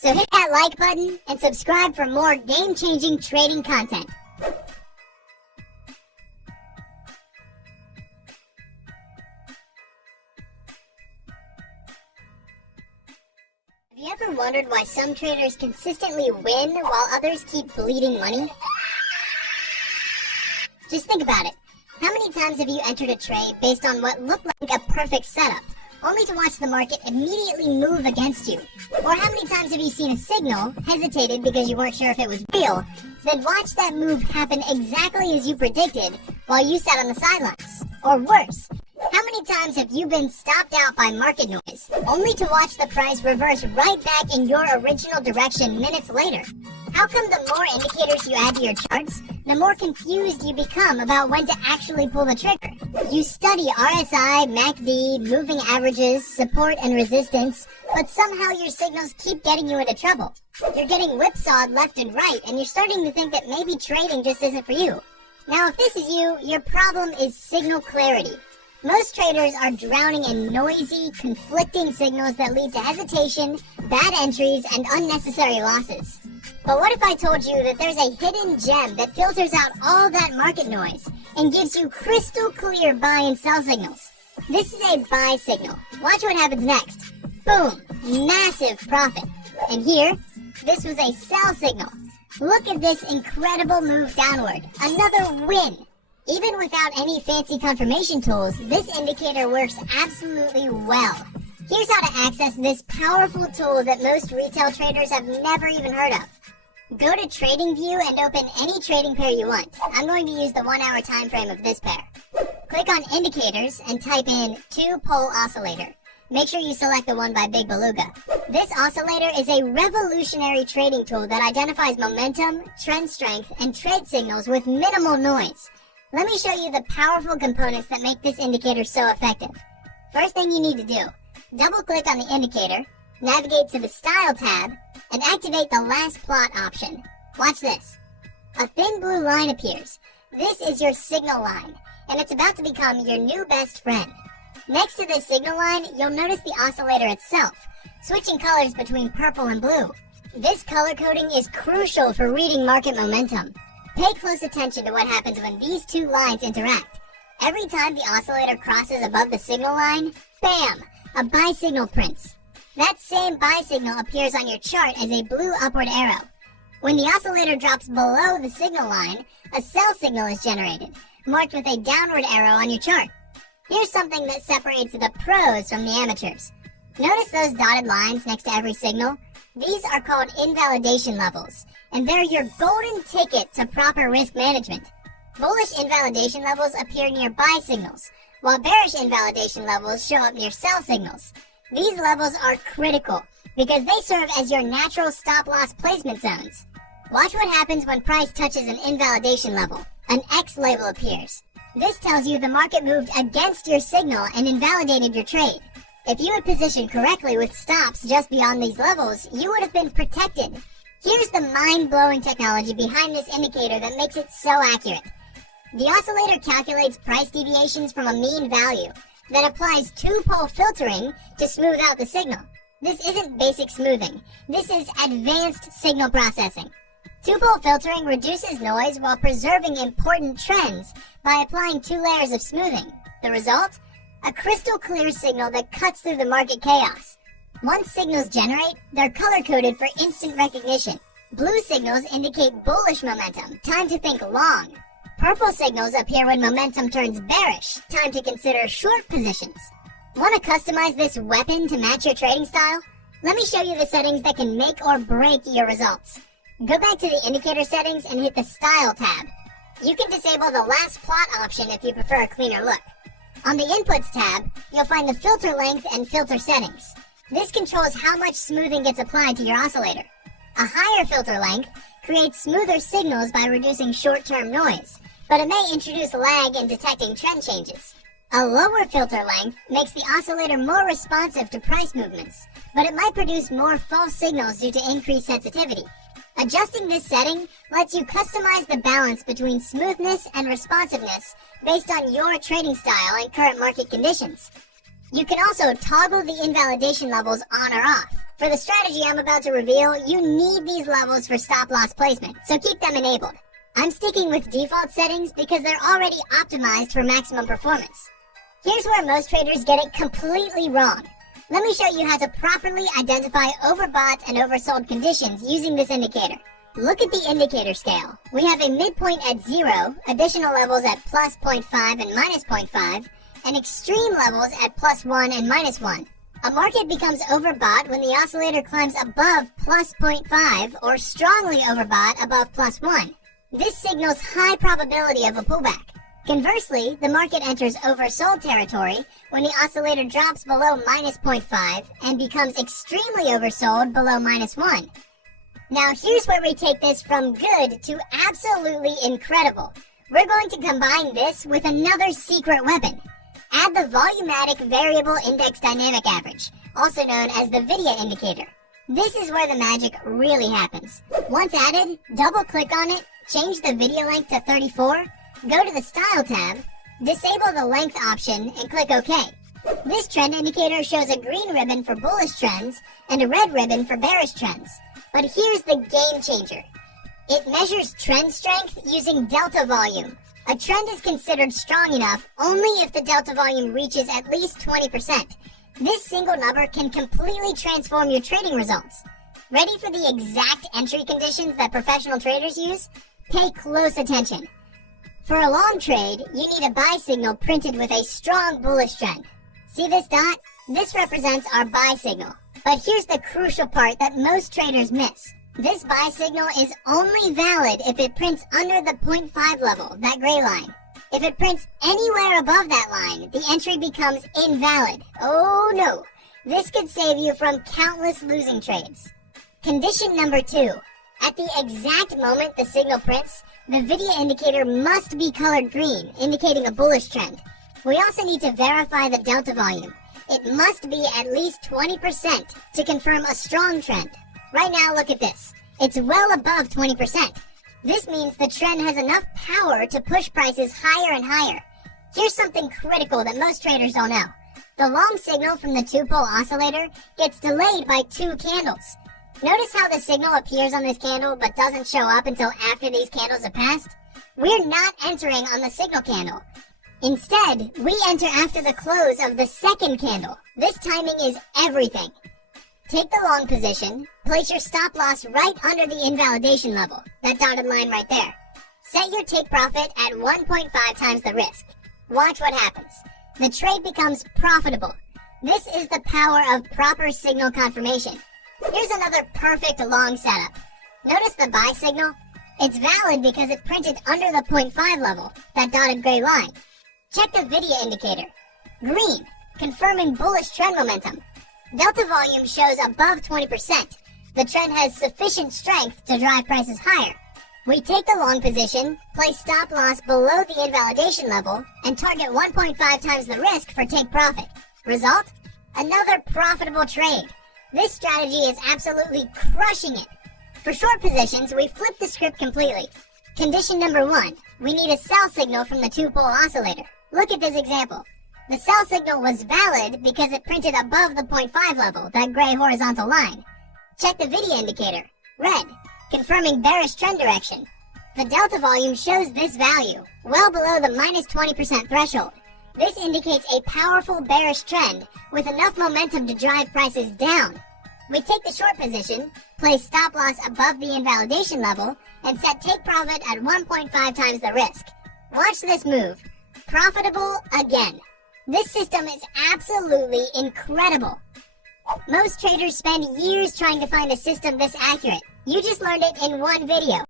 So hit that like button and subscribe for more game-changing trading content. Have you ever wondered why some traders consistently win while others keep bleeding money? Just think about it. How many times have you entered a trade based on what looked like a perfect setup, only to watch the market immediately move against you? Or how many times have you seen a signal, hesitated because you weren't sure if it was real, then watched that move happen exactly as you predicted while you sat on the sidelines? Or worse, how many times have you been stopped out by market noise, only to watch the price reverse right back in your original direction minutes later? How come the more indicators you add to your charts, the more confused you become about when to actually pull the trigger? You study RSI, MACD, moving averages, support and resistance, but somehow your signals keep getting you into trouble. You're getting whipsawed left and right, and you're starting to think that maybe trading just isn't for you. Now, if this is you, your problem is signal clarity. Most traders are drowning in noisy, conflicting signals that lead to hesitation, bad entries, and unnecessary losses. But what if I told you that there's a hidden gem that filters out all that market noise and gives you crystal clear buy and sell signals? This is a buy signal. Watch what happens next. Boom! Massive profit. And here, this was a sell signal. Look at this incredible move downward. Another win! Even without any fancy confirmation tools, this indicator works absolutely well. Here's how to access this powerful tool that most retail traders have never even heard of. Go to TradingView and open any trading pair you want. I'm going to use the 1 hour time frame of this pair. Click on Indicators and type in 2-pole oscillator. Make sure you select the one by Big Beluga. This oscillator is a revolutionary trading tool that identifies momentum, trend strength, and trade signals with minimal noise. Let me show you the powerful components that make this indicator so effective. First thing you need to do, double-click on the indicator, navigate to the Style tab, and activate the Last Plot option. Watch this. A thin blue line appears. This is your signal line, and it's about to become your new best friend. Next to this signal line, you'll notice the oscillator itself, switching colors between purple and blue. This color coding is crucial for reading market momentum. Pay close attention to what happens when these two lines interact. Every time the oscillator crosses above the signal line, bam! A buy signal prints. That same buy signal appears on your chart as a blue upward arrow. When the oscillator drops below the signal line, a sell signal is generated, marked with a downward arrow on your chart. Here's something that separates the pros from the amateurs. Notice those dotted lines next to every signal? These are called invalidation levels, and they're your golden ticket to proper risk management. Bullish invalidation levels appear near buy signals, while bearish invalidation levels show up near sell signals. These levels are critical because they serve as your natural stop-loss placement zones. Watch what happens when price touches an invalidation level. An X label appears. This tells you the market moved against your signal and invalidated your trade. If you had positioned correctly with stops just beyond these levels, you would have been protected. Here's the mind-blowing technology behind this indicator that makes it so accurate. The oscillator calculates price deviations from a mean value, then applies 2-pole filtering to smooth out the signal. This isn't basic smoothing. This is advanced signal processing. 2-pole filtering reduces noise while preserving important trends by applying 2 layers of smoothing. The result? A crystal clear signal that cuts through the market chaos. Once signals generate, they're color-coded for instant recognition. Blue signals indicate bullish momentum, time to think long. Purple signals appear when momentum turns bearish, time to consider short positions. Want to customize this weapon to match your trading style? Let me show you the settings that can make or break your results. Go back to the indicator settings and hit the Style tab. You can disable the Last Plot option if you prefer a cleaner look. On the Inputs tab, you'll find the filter length and filter settings. This controls how much smoothing gets applied to your oscillator. A higher filter length creates smoother signals by reducing short-term noise, but it may introduce lag in detecting trend changes. A lower filter length makes the oscillator more responsive to price movements, but it might produce more false signals due to increased sensitivity. Adjusting this setting lets you customize the balance between smoothness and responsiveness based on your trading style and current market conditions. You can also toggle the invalidation levels on or off. For the strategy I'm about to reveal, you need these levels for stop loss placement, so keep them enabled. I'm sticking with default settings because they're already optimized for maximum performance. Here's where most traders get it completely wrong. Let me show you how to properly identify overbought and oversold conditions using this indicator. Look at the indicator scale. We have a midpoint at 0, additional levels at plus 0.5 and minus 0.5, and extreme levels at plus 1 and minus 1. A market becomes overbought when the oscillator climbs above plus 0.5 or strongly overbought above plus 1. This signals high probability of a pullback. Conversely, the market enters oversold territory when the oscillator drops below minus 0.5 and becomes extremely oversold below minus 1. Now here's where we take this from good to absolutely incredible. We're going to combine this with another secret weapon. Add the volumetric variable index dynamic average, also known as the video indicator. This is where the magic really happens. Once added, double click on it, change the video length to 34, go to the Style tab, disable the length option, and click OK. This trend indicator shows a green ribbon for bullish trends and a red ribbon for bearish trends. But here's the game changer. It measures trend strength using delta volume. A trend is considered strong enough only if the delta volume reaches at least 20%. This single number can completely transform your trading results. Ready for the exact entry conditions that professional traders use? Pay close attention. For a long trade, you need a buy signal printed with a strong bullish trend. See this dot? This represents our buy signal. But here's the crucial part that most traders miss. This buy signal is only valid if it prints under the 0.5 level, that gray line. If it prints anywhere above that line, the entry becomes invalid. Oh no! This could save you from countless losing trades. Condition number 2. At the exact moment the signal prints, the video indicator must be colored green, indicating a bullish trend. We also need to verify the delta volume. It must be at least 20% to confirm a strong trend. Right now, look at this. It's well above 20%. This means the trend has enough power to push prices higher and higher. Here's something critical that most traders don't know. The long signal from the two-pole oscillator gets delayed by 2 candles. Notice how the signal appears on this candle but doesn't show up until after these candles have passed? We're not entering on the signal candle. Instead, we enter after the close of the second candle. This timing is everything. Take the long position, place your stop loss right under the invalidation level, that dotted line right there. Set your take profit at 1.5 times the risk. Watch what happens. The trade becomes profitable. This is the power of proper signal confirmation. Here's another perfect long setup. Notice the buy signal? It's valid because it printed under the 0.5 level, that dotted gray line. Check the video indicator. Green, confirming bullish trend momentum. Delta volume shows above 20%. The trend has sufficient strength to drive prices higher. We take the long position, place stop loss below the invalidation level, and target 1.5 times the risk for take profit. Result? Another profitable trade. This strategy is absolutely crushing it. For short positions, we flip the script completely. Condition number 1, we need a sell signal from the two-pole oscillator. Look at this example. The sell signal was valid because it printed above the 0.5 level, that gray horizontal line. Check the video indicator. Red, confirming bearish trend direction. The delta volume shows this value, well below the minus 20% threshold. This indicates a powerful bearish trend with enough momentum to drive prices down. We take the short position, place stop loss above the invalidation level, and set take profit at 1.5 times the risk. Watch this move. Profitable again. This system is absolutely incredible. Most traders spend years trying to find a system this accurate. You just learned it in one video.